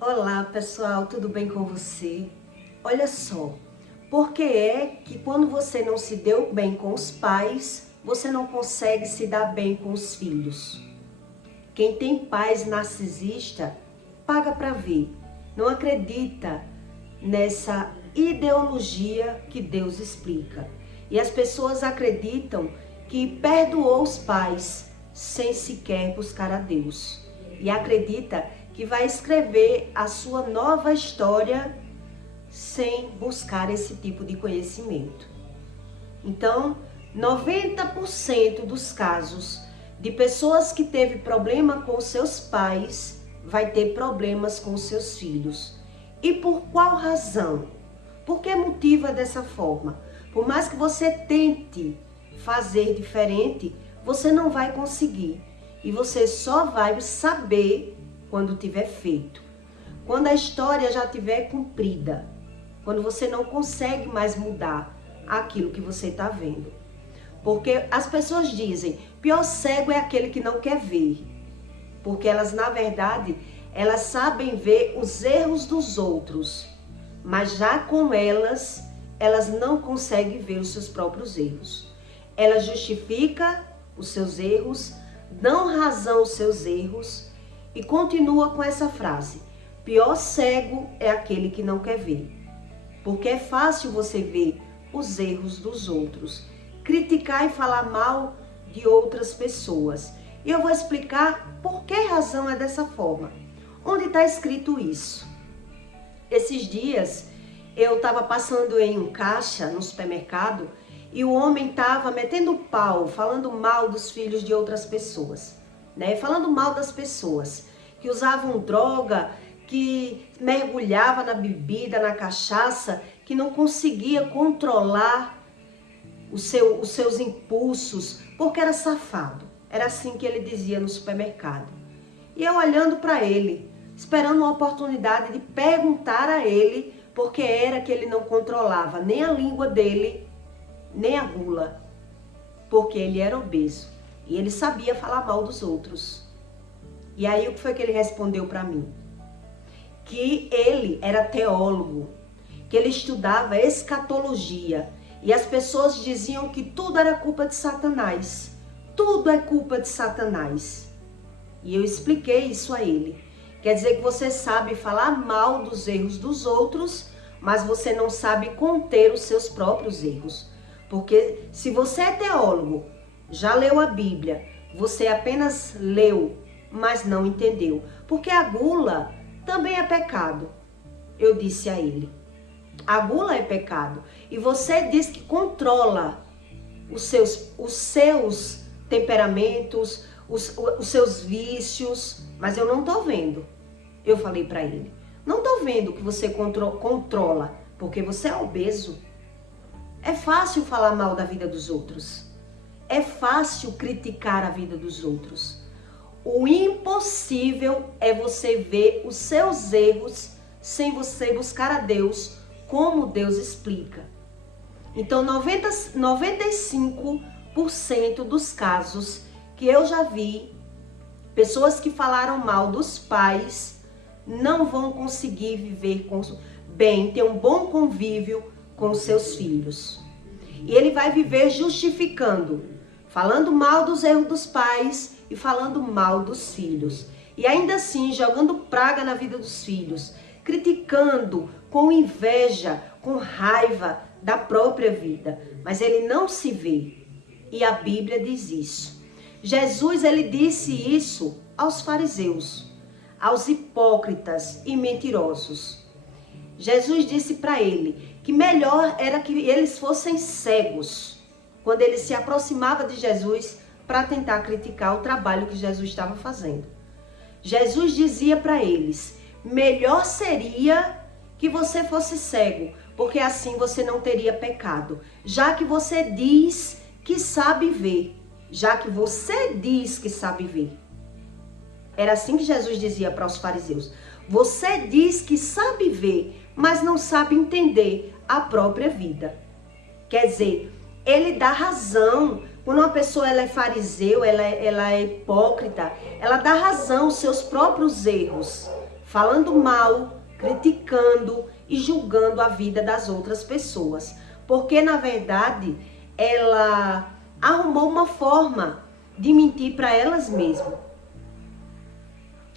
Olá pessoal, tudo bem com você? Olha só, por que é que quando você não se deu bem com os pais, você não consegue se dar bem com os filhos? Quem tem pais narcisista, paga para ver. Não acredita nessa ideologia que Deus explica. E as pessoas acreditam que perdoou os pais sem sequer buscar a Deus. E acredita que vai escrever a sua nova história sem buscar esse tipo de conhecimento. Então, 90% dos casos de pessoas que teve problema com seus pais vai ter problemas com seus filhos. E por qual razão? Por que motivo é dessa forma? Por mais que você tente fazer diferente, você não vai conseguir. E você só vai saber quando tiver feito. Quando a história já tiver cumprida. Quando você não consegue mais mudar aquilo que você está vendo. Porque as pessoas dizem, pior cego é aquele que não quer ver. Porque elas, na verdade, elas sabem ver os erros dos outros. Mas já com elas não conseguem ver os seus próprios erros. Ela justifica os seus erros, dão razão aos seus erros e continua com essa frase. Pior cego é aquele que não quer ver. Porque é fácil você ver os erros dos outros, criticar e falar mal de outras pessoas. E eu vou explicar por que razão é dessa forma. Onde está escrito isso? Esses dias eu estava passando em um caixa no supermercado e o homem estava metendo pau, falando mal dos filhos de outras pessoas, né? Falando mal das pessoas que usavam droga, que mergulhava na bebida, na cachaça, que não conseguia controlar os seus impulsos, porque era safado. Era assim que ele dizia no supermercado. E eu olhando para ele, esperando uma oportunidade de perguntar a ele, porque era que ele não controlava nem a língua dele, nem a gula, porque ele era obeso e ele sabia falar mal dos outros. E aí o que foi que ele respondeu para mim? Que ele era teólogo, que ele estudava escatologia e as pessoas diziam que tudo era culpa de Satanás. Tudo é culpa de Satanás. E eu expliquei isso a ele. Quer dizer que você sabe falar mal dos erros dos outros, mas você não sabe conter os seus próprios erros. Porque se você é teólogo, já leu a Bíblia, você apenas leu, mas não entendeu. Porque a gula também é pecado. Eu disse a ele. A gula é pecado. E você diz que controla os seus temperamentos, os seus vícios, mas eu não estou vendo. Eu falei para ele, não estou vendo que você controla, porque você é obeso. É fácil falar mal da vida dos outros. É fácil criticar a vida dos outros. O impossível é você ver os seus erros sem você buscar a Deus, como Deus explica. Então, 95% dos casos que eu já vi, pessoas que falaram mal dos pais, não vão conseguir viver bem, ter um bom convívio com os seus filhos. E ele vai viver justificando, falando mal dos erros dos pais e falando mal dos filhos. E ainda assim, jogando praga na vida dos filhos, criticando com inveja, com raiva da própria vida. Mas ele não se vê. E a Bíblia diz isso. Jesus, ele disse isso aos fariseus, aos hipócritas e mentirosos. Jesus disse para ele que melhor era que eles fossem cegos quando ele se aproximava de Jesus para tentar criticar o trabalho que Jesus estava fazendo. Jesus dizia para eles, melhor seria que você fosse cego, porque assim você não teria pecado, já que você diz que sabe ver, já que você diz que sabe ver. Era assim que Jesus dizia para os fariseus. Você diz que sabe ver, mas não sabe entender a própria vida. Quer dizer, ele dá razão. Quando uma pessoa ela é fariseu, ela é hipócrita, ela dá razão aos seus próprios erros. falando mal, criticando e julgando a vida das outras pessoas. Porque, na verdade, ela arrumou uma forma de mentir para elas mesmas.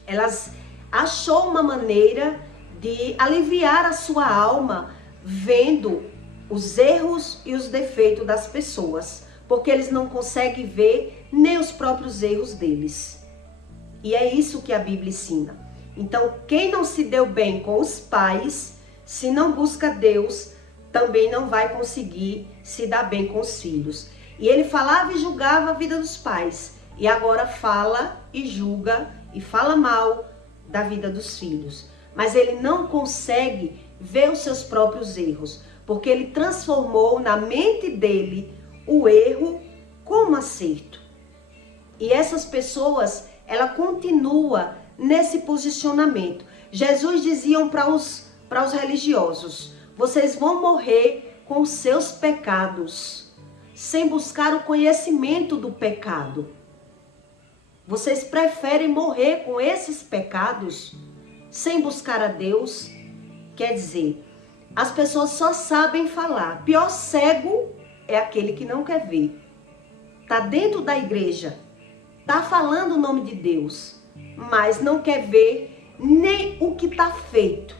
Elas achou uma maneira de aliviar a sua alma vendo os erros e os defeitos das pessoas, porque eles não conseguem ver nem os próprios erros deles. E é isso que a Bíblia ensina. Então, quem não se deu bem com os pais, se não busca Deus, também não vai conseguir se dar bem com os filhos. E ele falava e julgava a vida dos pais, e agora fala e julga e fala mal da vida dos filhos. Mas ele não consegue ver os seus próprios erros, porque ele transformou na mente dele o erro como acerto. E essas pessoas, ela continua nesse posicionamento. Jesus dizia para os religiosos: vocês vão morrer com os seus pecados, sem buscar o conhecimento do pecado. Vocês preferem morrer com esses pecados sem buscar a Deus? Quer dizer, as pessoas só sabem falar. Pior cego é aquele que não quer ver. Tá dentro da igreja, tá falando o nome de Deus, mas não quer ver nem o que tá feito.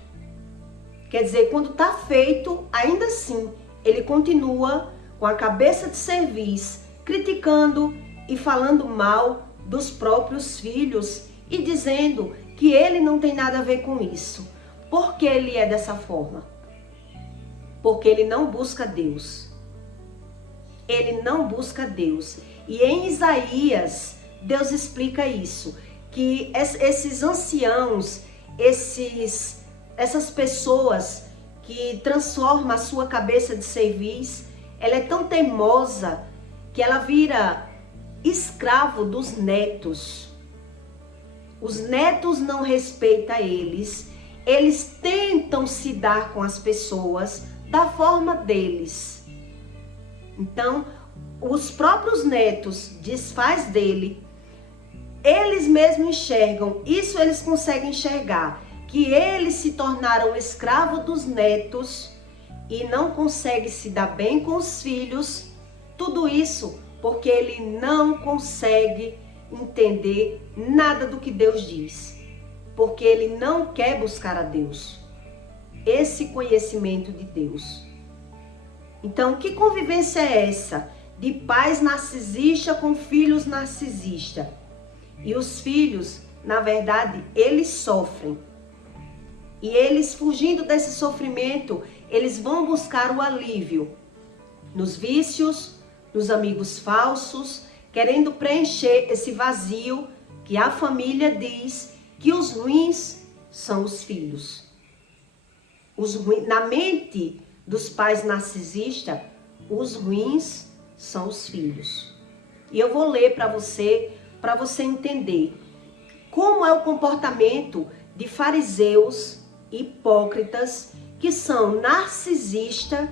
Quer dizer, quando tá feito, ainda assim, ele continua com a cabeça de serviço, criticando e falando mal dos próprios filhos e dizendo que ele não tem nada a ver com isso. Por que ele é dessa forma? Porque ele não busca Deus. Ele não busca Deus. E em Isaías, Deus explica isso, que esses anciãos, essas pessoas que transformam a sua cabeça de serviço, ela é tão teimosa que ela vira escravo dos netos. Os netos não respeitam eles. Eles tentam se dar com as pessoas da forma deles. Então, os próprios netos desfaz dele. Eles mesmos enxergam, isso eles conseguem enxergar, que eles se tornaram escravos dos netos e não conseguem se dar bem com os filhos. Tudo isso porque ele não consegue entender nada do que Deus diz, porque ele não quer buscar a Deus, esse conhecimento de Deus. Então, que convivência é essa de pais narcisistas com filhos narcisistas? E os filhos, na verdade, eles sofrem. E eles, fugindo desse sofrimento, eles vão buscar o alívio nos vícios, nos amigos falsos, querendo preencher esse vazio que a família diz que os ruins são os filhos. Na mente dos pais narcisistas, os ruins são os filhos. E eu vou ler para você entender como é o comportamento de fariseus hipócritas que são narcisistas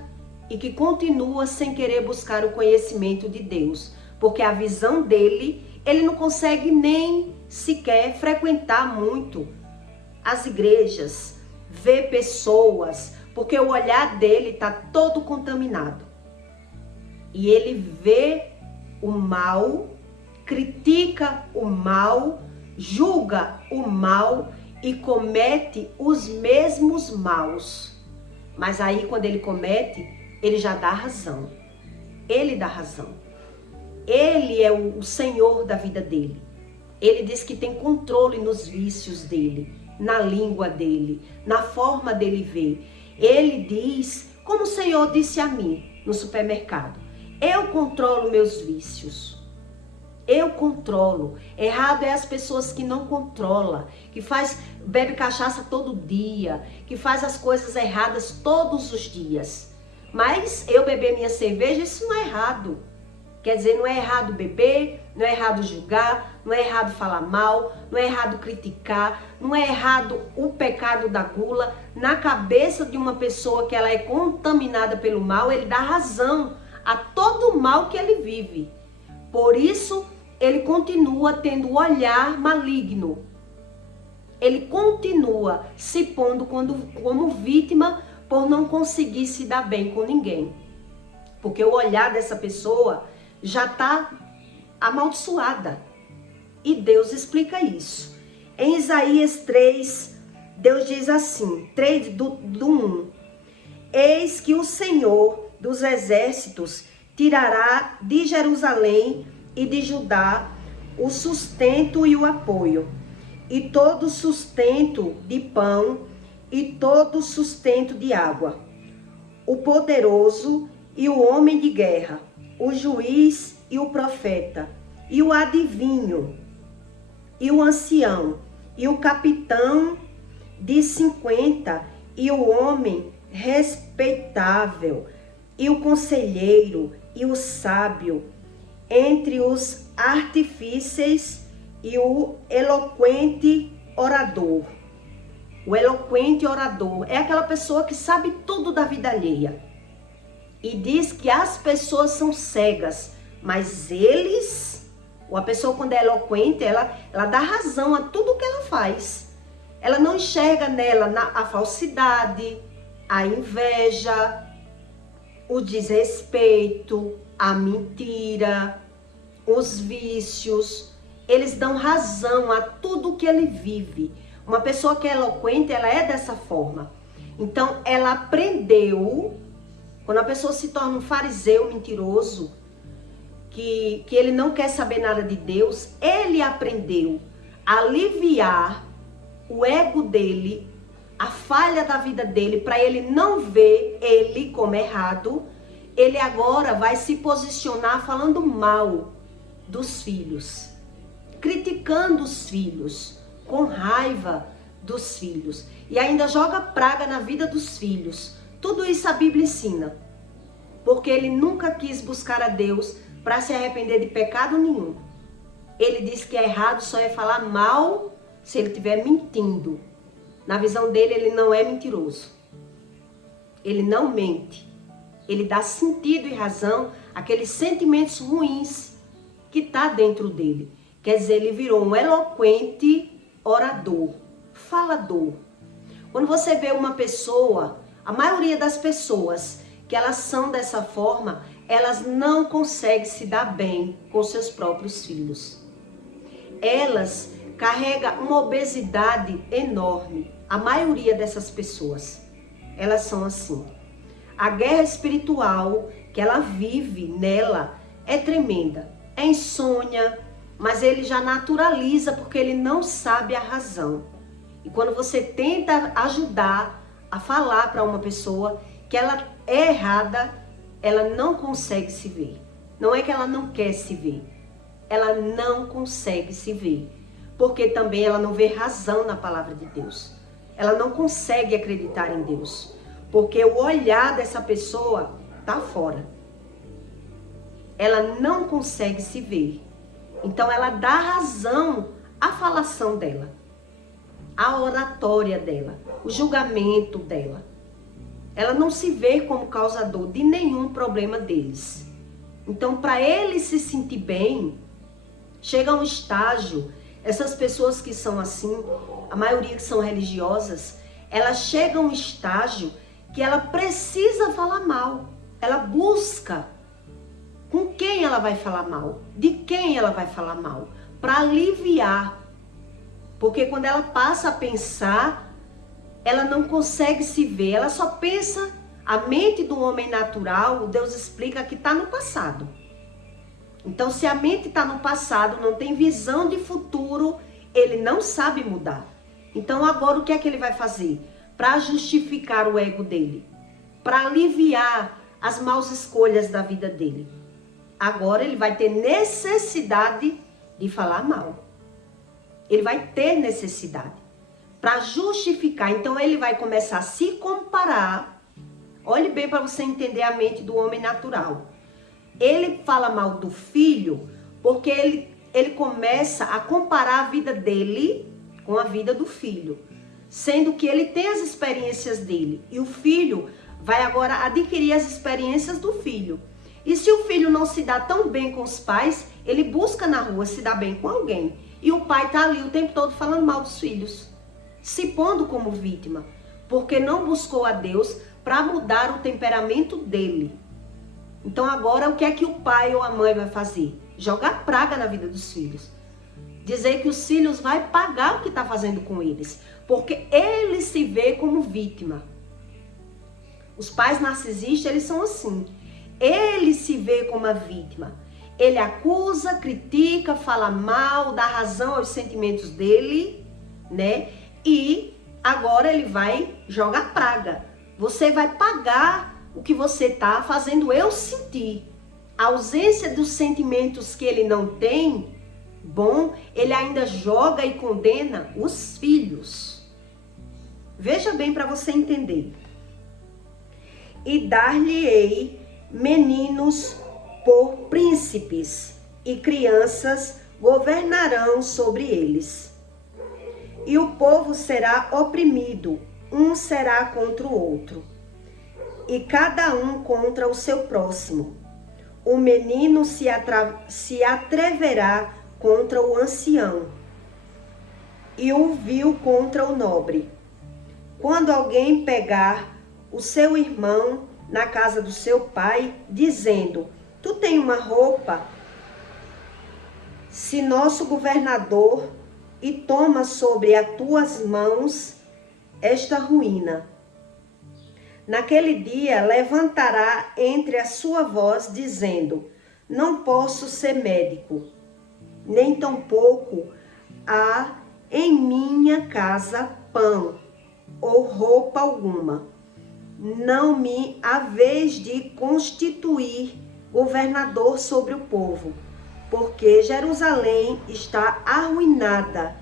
e que continuam sem querer buscar o conhecimento de Deus, porque a visão dele, ele não consegue nem sequer frequentar muito as igrejas, ver pessoas, porque o olhar dele está todo contaminado. E ele vê o mal, critica o mal, julga o mal e comete os mesmos maus. Mas aí quando ele comete, ele já dá razão. Ele dá razão. Ele é o Senhor da vida dele. Ele diz que tem controle nos vícios dele, na língua dele, na forma dele ver. Ele diz, como o Senhor disse a mim no supermercado: eu controlo meus vícios. Eu controlo. Errado é as pessoas que não controlam, que bebe cachaça todo dia, que faz as coisas erradas todos os dias. Mas eu beber minha cerveja, isso não é errado. Quer dizer, não é errado beber, não é errado julgar, não é errado falar mal, não é errado criticar, não é errado o pecado da gula. Na cabeça de uma pessoa que ela é contaminada pelo mal, ele dá razão a todo o mal que ele vive. Por isso, ele continua tendo o olhar maligno. ele continua se pondo como vítima por não conseguir se dar bem com ninguém. Porque o olhar dessa pessoa já está amaldiçoada. E Deus explica isso. Em Isaías 3, Deus diz assim, 3 do 1. Eis que o Senhor dos exércitos tirará de Jerusalém e de Judá o sustento e o apoio, e todo sustento de pão e todo sustento de água, o poderoso e o homem de guerra, o juiz e o profeta, e o adivinho, e o ancião, e o capitão de 50, e o homem respeitável, e o conselheiro, e o sábio, entre os artífices e o eloquente orador. O eloquente orador é aquela pessoa que sabe tudo da vida alheia. E diz que as pessoas são cegas, mas eles, a pessoa quando é eloquente, ela dá razão a tudo que ela faz. Ela não enxerga nela a falsidade, a inveja, o desrespeito, a mentira, os vícios. Eles dão razão a tudo que ele vive. Uma pessoa que é eloquente, ela é dessa forma. Então, ela aprendeu, quando a pessoa se torna um fariseu mentiroso, que ele não quer saber nada de Deus, ele aprendeu a aliviar o ego dele, a falha da vida dele, para ele não ver ele como errado. Ele agora vai se posicionar falando mal dos filhos, criticando os filhos, com raiva dos filhos, e ainda joga praga na vida dos filhos. Tudo isso a Bíblia ensina, porque ele nunca quis buscar a Deus para se arrepender de pecado nenhum. Ele diz que é errado só é falar mal se ele estiver mentindo. Na visão dele, ele não é mentiroso. Ele não mente. Ele dá sentido e razão àqueles sentimentos ruins que está dentro dele. Quer dizer, ele virou um eloquente orador, falador. Quando você vê uma pessoa, a maioria das pessoas que elas são dessa forma, elas não conseguem se dar bem com seus próprios filhos. Elas carregam uma obesidade enorme. A maioria dessas pessoas, elas são assim. A guerra espiritual que ela vive nela é tremenda. É insônia, mas ele já naturaliza porque ele não sabe a razão. E quando você tenta ajudar a falar para uma pessoa que ela é errada, ela não consegue se ver. Não é que ela não quer se ver, ela não consegue se ver, porque também ela não vê razão na palavra de Deus. Ela não consegue acreditar em Deus, porque o olhar dessa pessoa está fora. Ela não consegue se ver. Então ela dá razão à falação dela, à oratória dela, o julgamento dela. Ela não se vê como causador de nenhum problema deles. Então, para ele se sentir bem, chega a um estágio, essas pessoas que são assim, a maioria que são religiosas, elas chegam a um estágio que ela precisa falar mal. Ela busca com quem ela vai falar mal, de quem ela vai falar mal, para aliviar. Porque quando ela passa a pensar, ela não consegue se ver, ela só pensa. A mente do homem natural, Deus explica que está no passado. Então, se a mente está no passado, não tem visão de futuro, ele não sabe mudar. Então, agora o que é que ele vai fazer? Para justificar o ego dele, para aliviar as maus escolhas da vida dele. Agora ele vai ter necessidade de falar mal. Ele vai ter necessidade para justificar. Então, ele vai começar a se comparar. Olhe bem para você entender a mente do homem natural. Ele fala mal do filho porque ele começa a comparar a vida dele com a vida do filho. Sendo que ele tem as experiências dele. E o filho vai agora adquirir as experiências do filho. E se o filho não se dá tão bem com os pais, ele busca na rua se dar bem com alguém. E o pai está ali o tempo todo falando mal dos filhos. se pondo como vítima, porque não buscou a Deus para mudar o temperamento dele. Então agora o que é que o pai ou a mãe vai fazer? Jogar praga na vida dos filhos. Dizer que os filhos vão pagar o que está fazendo com eles, porque ele se vê como vítima. Os pais narcisistas, eles são assim. Ele se vê como a vítima. Ele acusa, critica, fala mal, dá razão aos sentimentos dele, né? E agora ele vai jogar praga. Você vai pagar o que você está fazendo eu sentir. A ausência dos sentimentos que ele não tem, bom, ele ainda joga e condena os filhos. Veja bem para você entender. E dar-lhe-ei meninos por príncipes, e crianças governarão sobre eles. E o povo será oprimido, um será contra o outro, e cada um contra o seu próximo. O menino se atreverá contra o ancião, e o vil contra o nobre. Quando alguém pegar o seu irmão na casa do seu pai, dizendo: tu tem uma roupa, se nosso governador, e toma sobre as tuas mãos esta ruína. Naquele dia levantará entre a sua voz, dizendo: não posso ser médico, nem tampouco há em minha casa pão ou roupa alguma. Não me haveis de constituir governador sobre o povo, porque Jerusalém está arruinada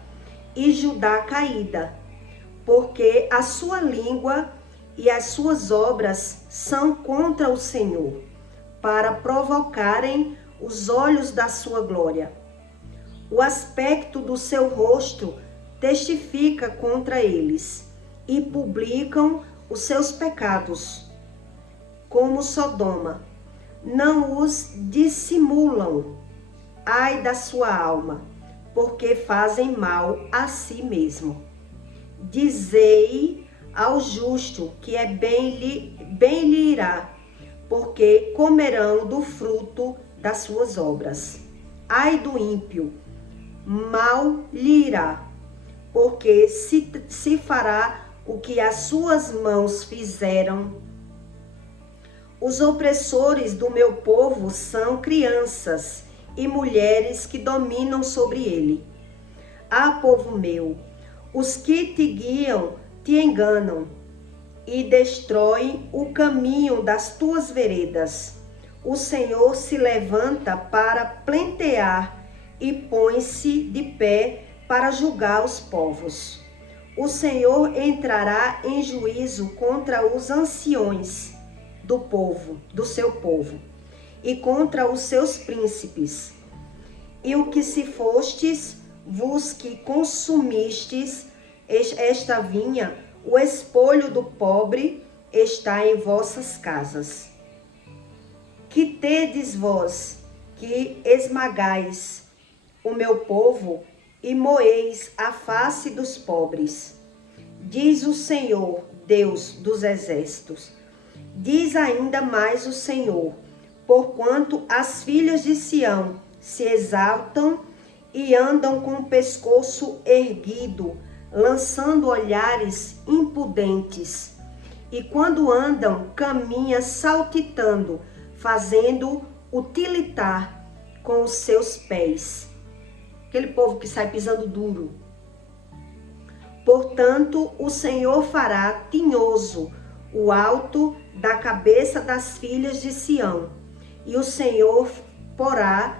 e Judá caída, porque a sua língua e as suas obras são contra o Senhor, para provocarem os olhos da sua glória. O aspecto do seu rosto testifica contra eles, e publicam os seus pecados, como Sodoma. Não os dissimulam. Ai da sua alma, porque fazem mal a si mesmo. Dizei ao justo que é bem lhe irá, porque comerão do fruto das suas obras. Ai do ímpio, mal lhe irá, porque se fará o que as suas mãos fizeram. Os opressores do meu povo são crianças e mulheres que dominam sobre ele. Ah, povo meu, os que te guiam te enganam e destroem o caminho das tuas veredas. O Senhor se levanta para plentear e põe-se de pé para julgar os povos. O Senhor entrará em juízo contra os anciões do povo, do seu povo, e contra os seus príncipes. E o que se fostes, vos que consumistes esta vinha, o espólio do pobre está em vossas casas. Que tedes vós, que esmagais o meu povo, e moeis a face dos pobres. Diz o Senhor, Deus dos exércitos. Diz ainda mais o Senhor: porquanto as filhas de Sião se exaltam e andam com o pescoço erguido, lançando olhares impudentes. E quando andam, caminham saltitando, fazendo o tilitar com os seus pés. Aquele povo que sai pisando duro. Portanto, o Senhor fará tinhoso o alto da cabeça das filhas de Sião, e o Senhor porá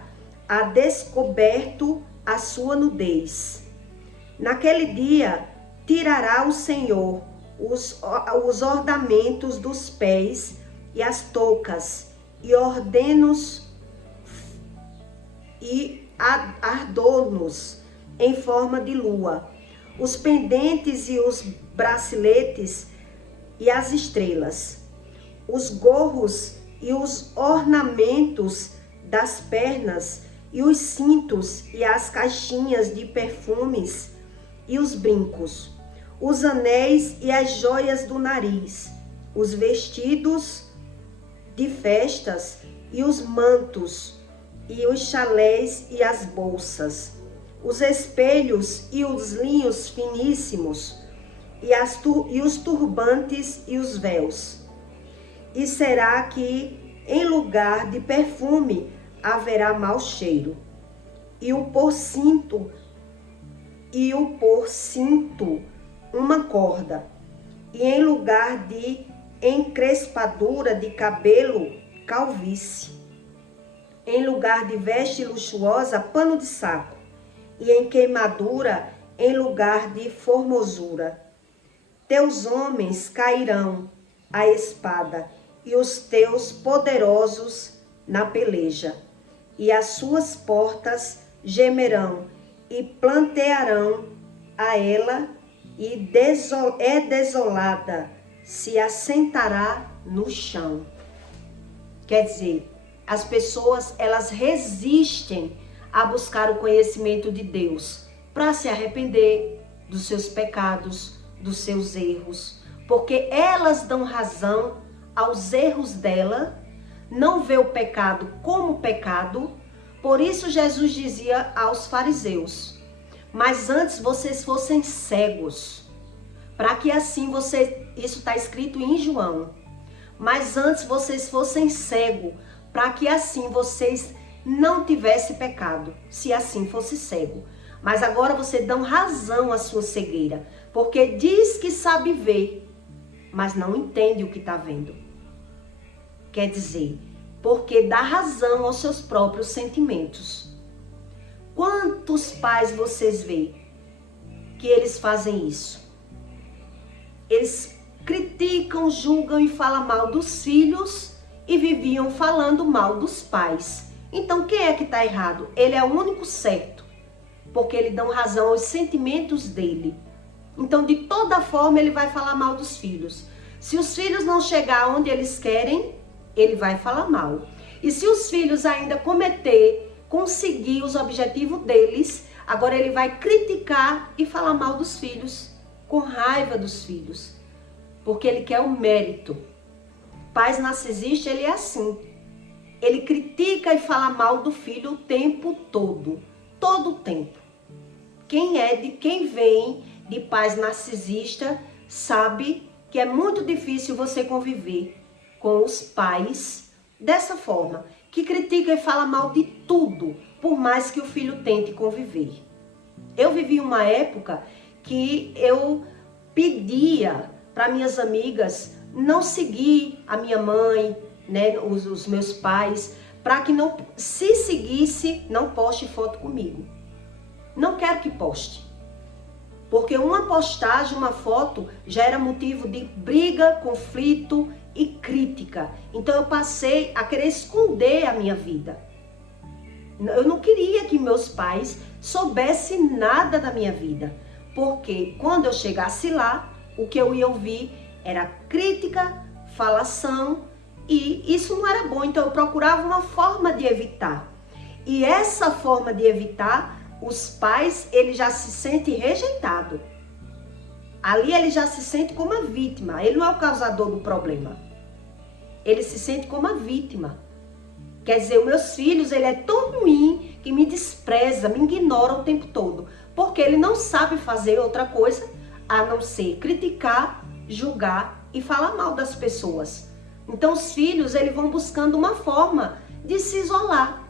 a descoberto a sua nudez. Naquele dia, tirará o Senhor os ornamentos dos pés e as toucas, e ordenos e adornos em forma de lua, os pendentes e os braceletes e as estrelas, os gorros e os ornamentos das pernas e os cintos e as caixinhas de perfumes e os brincos, os anéis e as joias do nariz, os vestidos de festas e os mantos, e os chalés e as bolsas, os espelhos e os linhos finíssimos, e os turbantes e os véus. E será que em lugar de perfume haverá mau cheiro, e o por cinto uma corda, e em lugar de encrespadura de cabelo, calvície, em lugar de veste luxuosa, pano de saco, e em queimadura, em lugar de formosura. Teus homens cairão à espada, e os teus poderosos na peleja, e as suas portas gemerão, e plantearão a ela, e desolada, se assentará no chão. Quer dizer, as pessoas, elas resistem a buscar o conhecimento de Deus para se arrepender dos seus pecados, dos seus erros, porque elas dão razão aos erros dela, não vê o pecado como pecado. Por isso Jesus dizia aos fariseus: mas antes vocês fossem cegos, para que assim isso está escrito em João, mas antes vocês fossem cegos, para que assim vocês não tivessem pecado, se assim fosse cego. Mas agora vocês dão razão à sua cegueira, porque diz que sabe ver, mas não entende o que está vendo. Quer dizer, porque dá razão aos seus próprios sentimentos. Quantos pais vocês veem que eles fazem isso? Eles criticam, julgam e falam mal dos filhos e viviam falando mal dos pais. Então quem é que está errado? Ele é o único certo, porque ele dá razão aos sentimentos dele. Então de toda forma ele vai falar mal dos filhos. Se os filhos não chegar onde eles querem, ele vai falar mal. E se os filhos ainda conseguir os objetivos deles, agora ele vai criticar e falar mal dos filhos, com raiva dos filhos, porque ele quer o mérito. Pais narcisistas, ele é assim. Ele critica e fala mal do filho o tempo todo o tempo. Quem vem de pais narcisistas sabe que é muito difícil você conviver com os pais dessa forma, que critica e fala mal de tudo, por mais que o filho tente conviver. Eu vivi uma época que eu pedia para minhas amigas não seguir a minha mãe, né, os meus pais, para que não, se seguisse, não poste foto comigo. Não quero que poste. Porque uma postagem, uma foto, já era motivo de briga, conflito e crítica. Então eu passei a querer esconder a minha vida. Eu não queria que meus pais soubessem nada da minha vida. Porque quando eu chegasse lá, o que eu ia ouvir era crítica, falação, e isso não era bom. Então eu procurava uma forma de evitar. E essa forma de evitar, os pais, ele já se sente rejeitado. Ali ele já se sente como a vítima. Ele não é o causador do problema. Ele se sente como a vítima. Quer dizer, os meus filhos, ele é tão ruim que me despreza, me ignora o tempo todo. Porque ele não sabe fazer outra coisa a não ser criticar, julgar e falar mal das pessoas. Então os filhos, eles vão buscando uma forma de se isolar,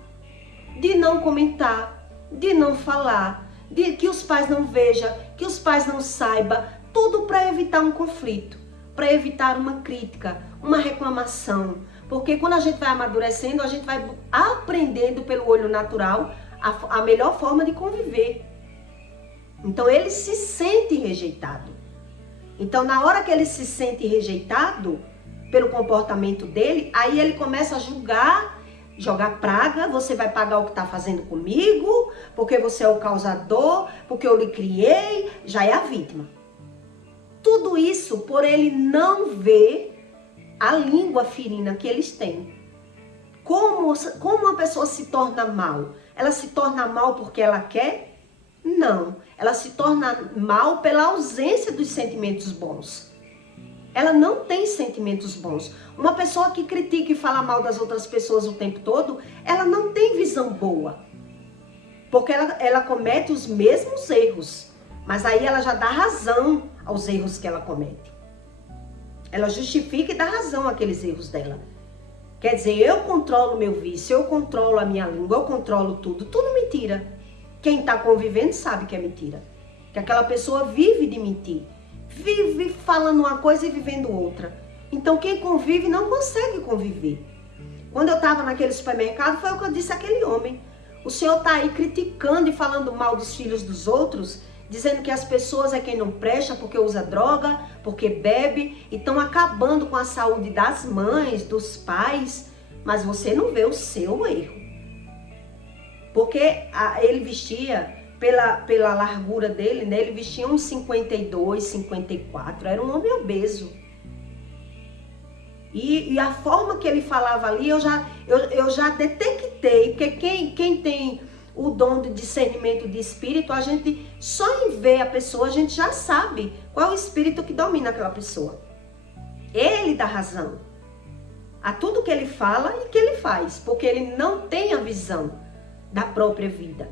de não comentar, de não falar, de que os pais não vejam, que os pais não saibam, tudo para evitar um conflito, para evitar uma crítica, uma reclamação. Porque quando a gente vai amadurecendo, a gente vai aprendendo pelo olho natural a melhor forma de conviver. Então ele se sente rejeitado. Então na hora que ele se sente rejeitado pelo comportamento dele, aí ele começa a julgar, jogar praga: você vai pagar o que está fazendo comigo, porque você é o causador, porque eu lhe criei, já é a vítima. Tudo isso por ele não ver a língua ferina que eles têm. Como uma pessoa se torna mal? Ela se torna mal porque ela quer? Não, ela se torna mal pela ausência dos sentimentos bons. Ela não tem sentimentos bons. Uma pessoa que critica e fala mal das outras pessoas o tempo todo, ela não tem visão boa. Porque ela comete os mesmos erros. Mas aí ela já dá razão aos erros que ela comete. Ela justifica e dá razão àqueles erros dela. Quer dizer, eu controlo o meu vício, eu controlo a minha língua, eu controlo tudo. Tudo mentira. Quem está convivendo sabe que é mentira. Que aquela pessoa vive de mentir. Vive falando uma coisa e vivendo outra. Então quem convive não consegue conviver. Quando eu estava naquele supermercado, foi o que eu disse àquele homem. O senhor está aí criticando e falando mal dos filhos dos outros, dizendo que as pessoas é quem não presta porque usa droga, porque bebe, e estão acabando com a saúde das mães, dos pais, mas você não vê o seu erro. Porque ele vestia, pela largura dele, né, ele vestia uns 52, 54, era um homem obeso. E a forma que ele falava ali, eu já detectei, porque quem tem o dom de discernimento de espírito, a gente, só em ver a pessoa, a gente já sabe qual é o espírito que domina aquela pessoa. Ele dá razão a tudo que ele fala e que ele faz, porque ele não tem a visão da própria vida.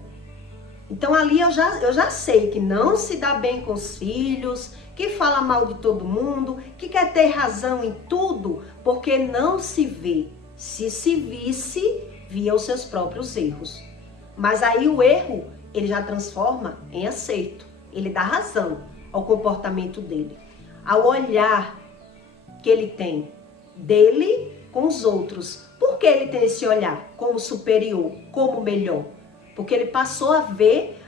Então ali eu já sei que não se dá bem com os filhos, que fala mal de todo mundo, que quer ter razão em tudo, porque não se vê. Se visse, via os seus próprios erros. Mas aí o erro, ele já transforma em acerto. Ele dá razão ao comportamento dele, ao olhar que ele tem dele com os outros. Por que ele tem esse olhar como superior, como melhor? Porque ele passou a ver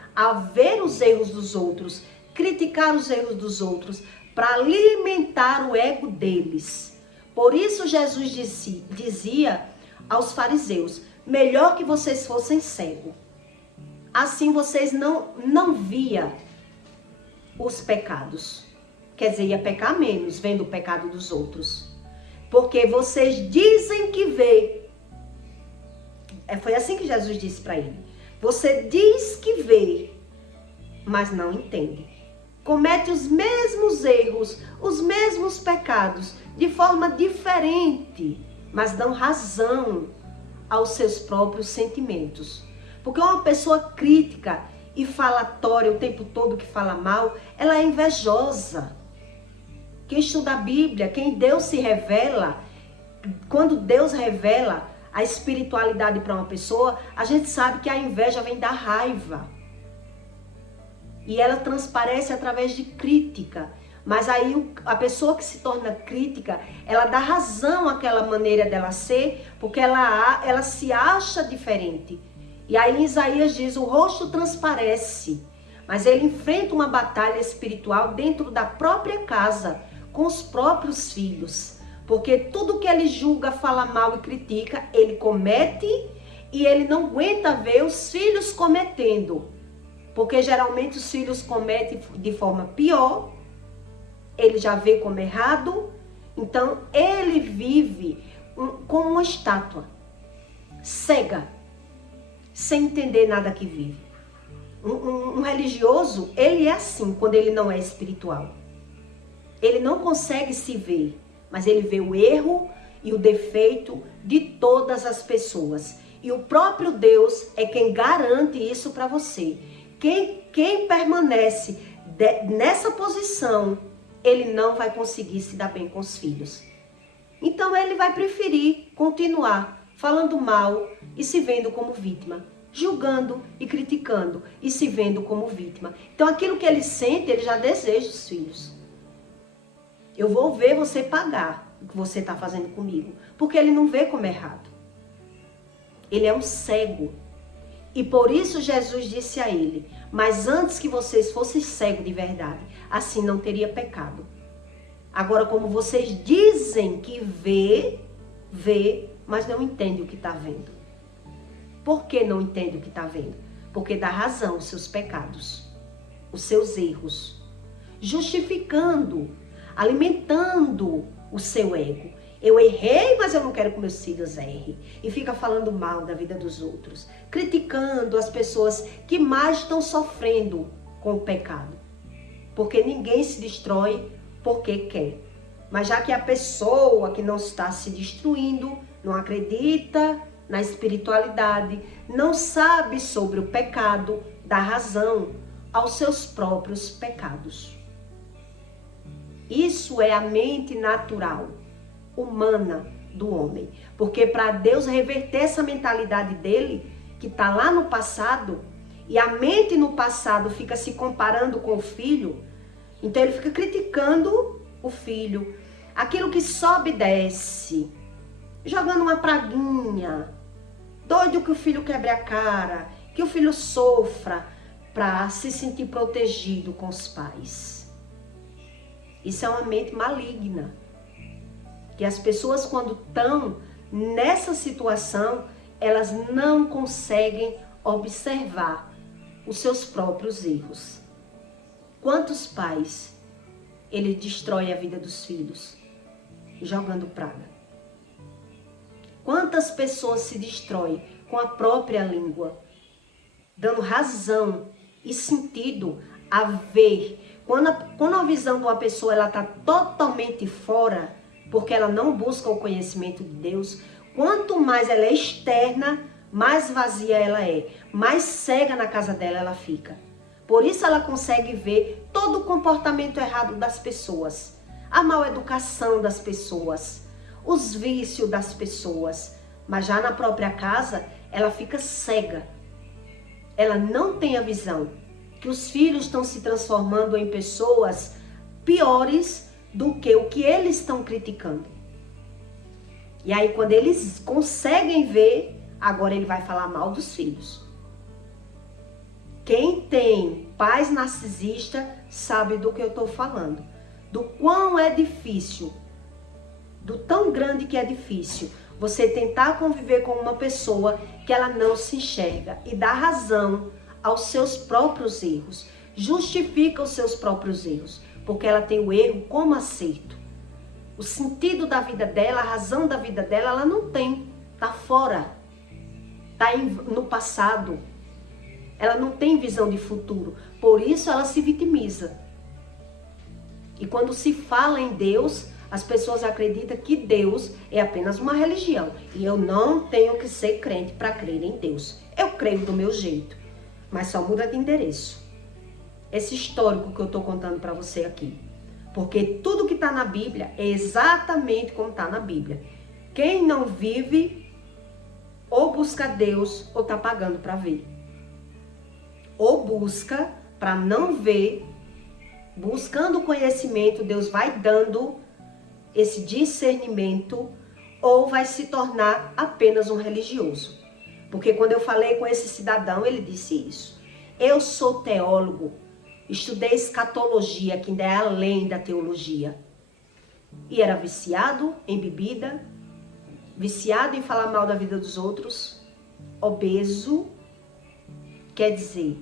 os erros dos outros, criticar os erros dos outros, para alimentar o ego deles. Por isso Jesus dizia aos fariseus, melhor que vocês fossem cegos. Assim vocês não via os pecados. Quer dizer, ia pecar menos vendo o pecado dos outros. Porque vocês dizem que vê. Foi assim que Jesus disse para ele. Você diz que vê, mas não entende. Comete os mesmos erros, os mesmos pecados, de forma diferente, mas dão razão aos seus próprios sentimentos. Porque uma pessoa crítica e falatória o tempo todo que fala mal, ela é invejosa. Quem estuda a Bíblia, quem Deus se revela, quando Deus revela a espiritualidade para uma pessoa, a gente sabe que a inveja vem da raiva. E ela transparece através de crítica. Mas aí a pessoa que se torna crítica, ela dá razão àquela maneira dela ser, porque ela se acha diferente. E aí em Isaías diz, o rosto transparece, mas ele enfrenta uma batalha espiritual dentro da própria casa, com os próprios filhos. Porque tudo que ele julga, fala mal e critica, ele comete e ele não aguenta ver os filhos cometendo. Porque geralmente os filhos cometem de forma pior, ele já vê como errado, então ele vive como uma estátua, cega, sem entender nada que vive. Um religioso, ele é assim quando ele não é espiritual. Ele não consegue se ver, mas ele vê o erro e o defeito de todas as pessoas. E o próprio Deus é quem garante isso para você. Quem permanece nessa posição, ele não vai conseguir se dar bem com os filhos. Então ele vai preferir continuar falando mal e se vendo como vítima, julgando e criticando e se vendo como vítima. Então aquilo que ele sente, ele já deseja os filhos. Eu vou ver você pagar o que você está fazendo comigo, porque ele não vê como é errado. Ele é um cego. E por isso Jesus disse a ele, mas antes que vocês fossem cegos de verdade, assim não teria pecado. Agora, como vocês dizem que vê, mas não entende o que está vendo. Por que não entende o que está vendo? Porque dá razão aos seus pecados, os seus erros, justificando, alimentando o seu ego. Eu errei, mas eu não quero que meus filhos errem. E fica falando mal da vida dos outros, criticando as pessoas que mais estão sofrendo com o pecado. Porque ninguém se destrói porque quer. Mas já que a pessoa que não está se destruindo, não acredita na espiritualidade, não sabe sobre o pecado, dá razão aos seus próprios pecados. Isso é a mente natural, humana do homem. Porque para Deus reverter essa mentalidade dele, que está lá no passado, e a mente no passado fica se comparando com o filho, então ele fica criticando o filho. Aquilo que sobe e desce, jogando uma praguinha, doido que o filho quebre a cara, que o filho sofra para se sentir protegido com os pais. Isso é uma mente maligna. Que as pessoas, quando estão nessa situação, elas não conseguem observar os seus próprios erros. Quantos pais ele destrói a vida dos filhos jogando praga? Quantas pessoas se destroem com a própria língua, dando razão e sentido a ver? Quando a visão de uma pessoa ela está totalmente fora, porque ela não busca o conhecimento de Deus, quanto mais ela é externa, mais vazia ela é, mais cega na casa dela ela fica. Por isso ela consegue ver todo o comportamento errado das pessoas, a mal educação das pessoas, os vícios das pessoas. Mas já na própria casa, ela fica cega. Ela não tem a visão que os filhos estão se transformando em pessoas piores do que o que eles estão criticando. E aí quando eles conseguem ver, agora ele vai falar mal dos filhos. Quem tem pais narcisistas sabe do que eu estou falando. Do quão é difícil, do tão grande que é difícil você tentar conviver com uma pessoa que ela não se enxerga e dá razão aos seus próprios erros, justifica os seus próprios erros, porque ela tem o erro como acerto. O sentido da vida dela, a razão da vida dela, ela não tem, tá fora, tá no passado. Ela não tem visão de futuro, por isso ela se vitimiza. E quando se fala em Deus, as pessoas acreditam que Deus é apenas uma religião. E eu não tenho que ser crente para crer em Deus. Eu creio do meu jeito, mas só muda de endereço. Esse histórico que eu estou contando para você aqui. Porque tudo que está na Bíblia é exatamente como está na Bíblia. Quem não vive, ou busca Deus, ou está pagando para ver. Ou busca para não ver, buscando conhecimento, Deus vai dando esse discernimento, ou vai se tornar apenas um religioso. Porque quando eu falei com esse cidadão, ele disse isso. Eu sou teólogo, estudei escatologia, que ainda é além da teologia. E era viciado em bebida, viciado em falar mal da vida dos outros, obeso. Quer dizer,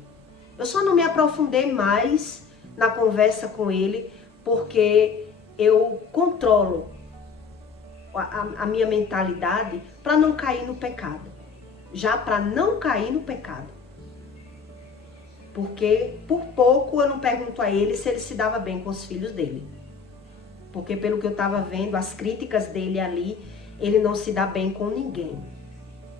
eu só não me aprofundei mais na conversa com ele, porque eu controlo a minha mentalidade para não cair no pecado. Já para não cair no pecado. Porque por pouco eu não pergunto a ele se ele se dava bem com os filhos dele. Porque pelo que eu estava vendo, as críticas dele ali, ele não se dá bem com ninguém.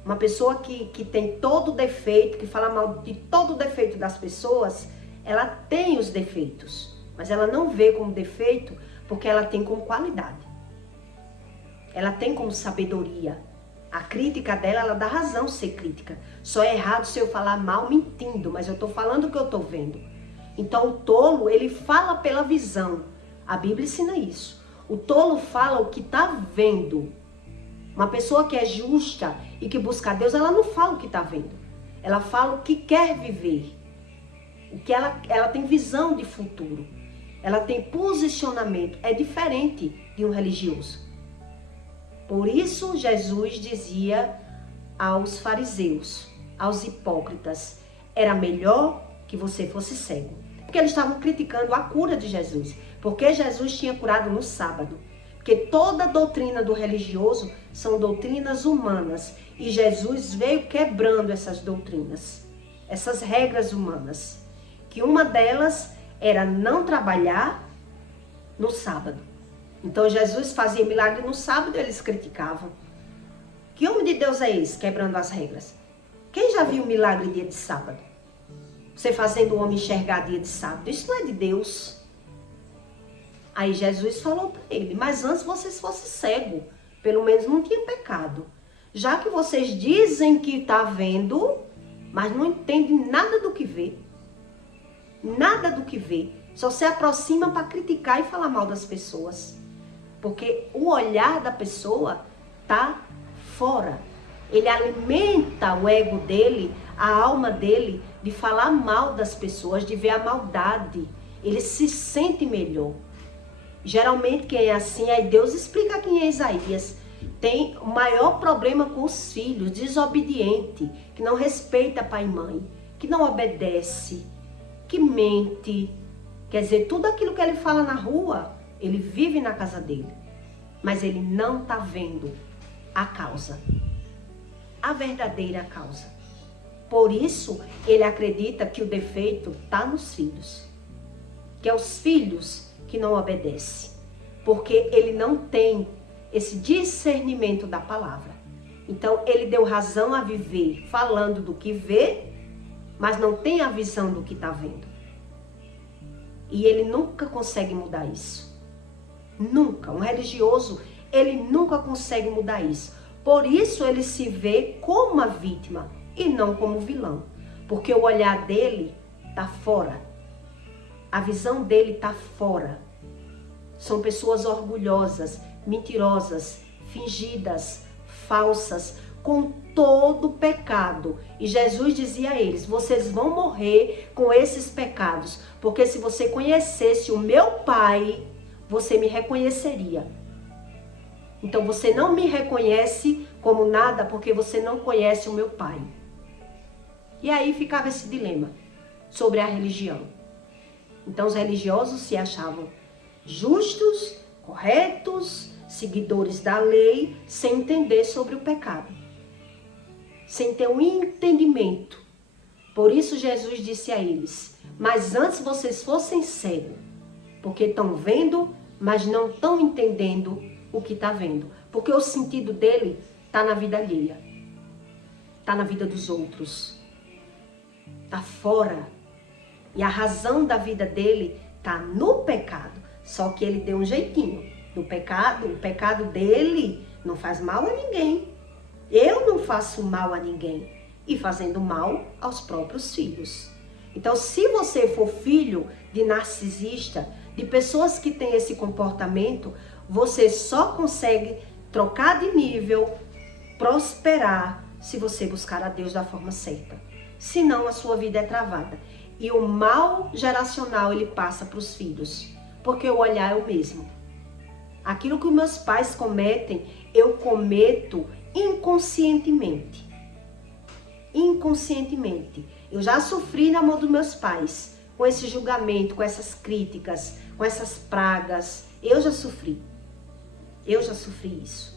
Uma pessoa que tem todo defeito, que fala mal de todo defeito das pessoas, ela tem os defeitos. Mas ela não vê como defeito porque ela tem como qualidade. Ela tem como sabedoria. A crítica dela, ela dá razão ser crítica. Só é errado se eu falar mal mentindo, mas eu estou falando o que eu estou vendo. Então o tolo, ele fala pela visão. A Bíblia ensina isso. O tolo fala o que está vendo. Uma pessoa que é justa e que busca a Deus, ela não fala o que está vendo. Ela fala o que quer viver. O que ela tem visão de futuro. Ela tem posicionamento. É diferente de um religioso. Por isso Jesus dizia aos fariseus, aos hipócritas, era melhor que você fosse cego. Porque eles estavam criticando a cura de Jesus. Porque Jesus tinha curado no sábado. Porque toda doutrina do religioso são doutrinas humanas. E Jesus veio quebrando essas doutrinas, essas regras humanas. Que uma delas era não trabalhar no sábado. Então Jesus fazia milagre no sábado e eles criticavam. Que homem de Deus é esse, quebrando as regras? Quem já viu milagre dia de sábado? Você fazendo o homem enxergar dia de sábado. Isso não é de Deus. Aí Jesus falou para ele, mas antes vocês fossem cegos. Pelo menos não tinha pecado. Já que vocês dizem que está vendo, mas não entendem nada do que vê. Nada do que vê. Só se aproxima para criticar e falar mal das pessoas. Porque o olhar da pessoa está fora. Ele alimenta o ego dele, a alma dele, de falar mal das pessoas, de ver a maldade. Ele se sente melhor. Geralmente quem é assim, aí Deus explica aqui em Isaías, tem o maior problema com os filhos, desobediente, que não respeita pai e mãe, que não obedece, que mente. Quer dizer, tudo aquilo que ele fala na rua, ele vive na casa dele. Mas ele não está vendo a causa, a verdadeira causa. Por isso, ele acredita que o defeito está nos filhos. Que é os filhos que não obedecem. Porque ele não tem esse discernimento da palavra. Então, ele deu razão a viver falando do que vê, mas não tem a visão do que está vendo. E ele nunca consegue mudar isso. Nunca. Um religioso, ele nunca consegue mudar isso. Por isso ele se vê como uma vítima e não como vilão. Porque o olhar dele está fora. A visão dele está fora. São pessoas orgulhosas, mentirosas, fingidas, falsas, com todo pecado. E Jesus dizia a eles, vocês vão morrer com esses pecados. Porque se você conhecesse o meu Pai, você me reconheceria. Então você não me reconhece como nada porque você não conhece o meu Pai. E aí ficava esse dilema sobre a religião. Então os religiosos se achavam justos, corretos, seguidores da lei, sem entender sobre o pecado. Sem ter um entendimento. Por isso Jesus disse a eles, mas antes vocês fossem cegos, porque estão vendo, mas não estão entendendo o que está vendo. Porque o sentido dele está na vida alheia. Está na vida dos outros. Está fora. E a razão da vida dele está no pecado. Só que ele deu um jeitinho. No pecado, o pecado dele não faz mal a ninguém. Eu não faço mal a ninguém. E fazendo mal aos próprios filhos. Então, se você for filho de narcisista, de pessoas que têm esse comportamento, você só consegue trocar de nível, prosperar, se você buscar a Deus da forma certa. Senão, a sua vida é travada. E o mal geracional, ele passa para os filhos. Porque o olhar é o mesmo. Aquilo que meus pais cometem, eu cometo inconscientemente. Inconscientemente. Eu já sofri na mão dos meus pais, com esse julgamento, com essas críticas, com essas pragas. Eu já sofri. Eu já sofri isso,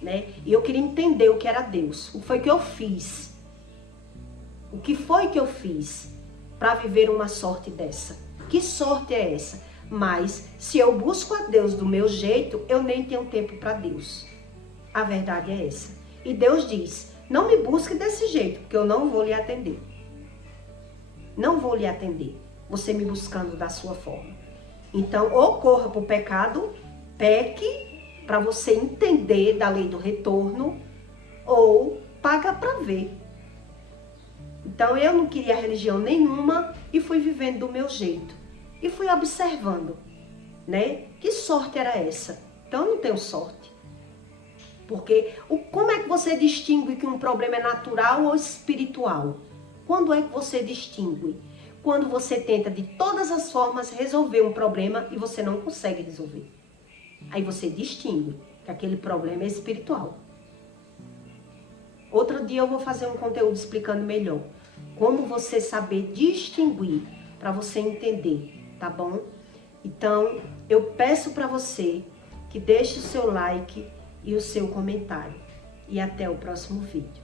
né? E eu queria entender o que era Deus. O que foi que eu fiz? O que foi que eu fiz para viver uma sorte dessa? Que sorte é essa? Mas se eu busco a Deus do meu jeito, eu nem tenho tempo para Deus. A verdade é essa. E Deus diz, não me busque desse jeito, porque eu não vou lhe atender. Não vou lhe atender, você me buscando da sua forma. Então, ou corra para o pecado, peque, para você entender da lei do retorno, ou paga para ver. Então, eu não queria religião nenhuma e fui vivendo do meu jeito. E fui observando, né? Que sorte era essa? Então, eu não tenho sorte. Porque como é que você distingue que um problema é natural ou espiritual? Quando é que você distingue? Quando você tenta de todas as formas resolver um problema e você não consegue resolver. Aí você distingue que aquele problema é espiritual. Outro dia eu vou fazer um conteúdo explicando melhor como você saber distinguir para você entender, tá bom? Então, eu peço para você que deixe o seu like e o seu comentário. E até o próximo vídeo.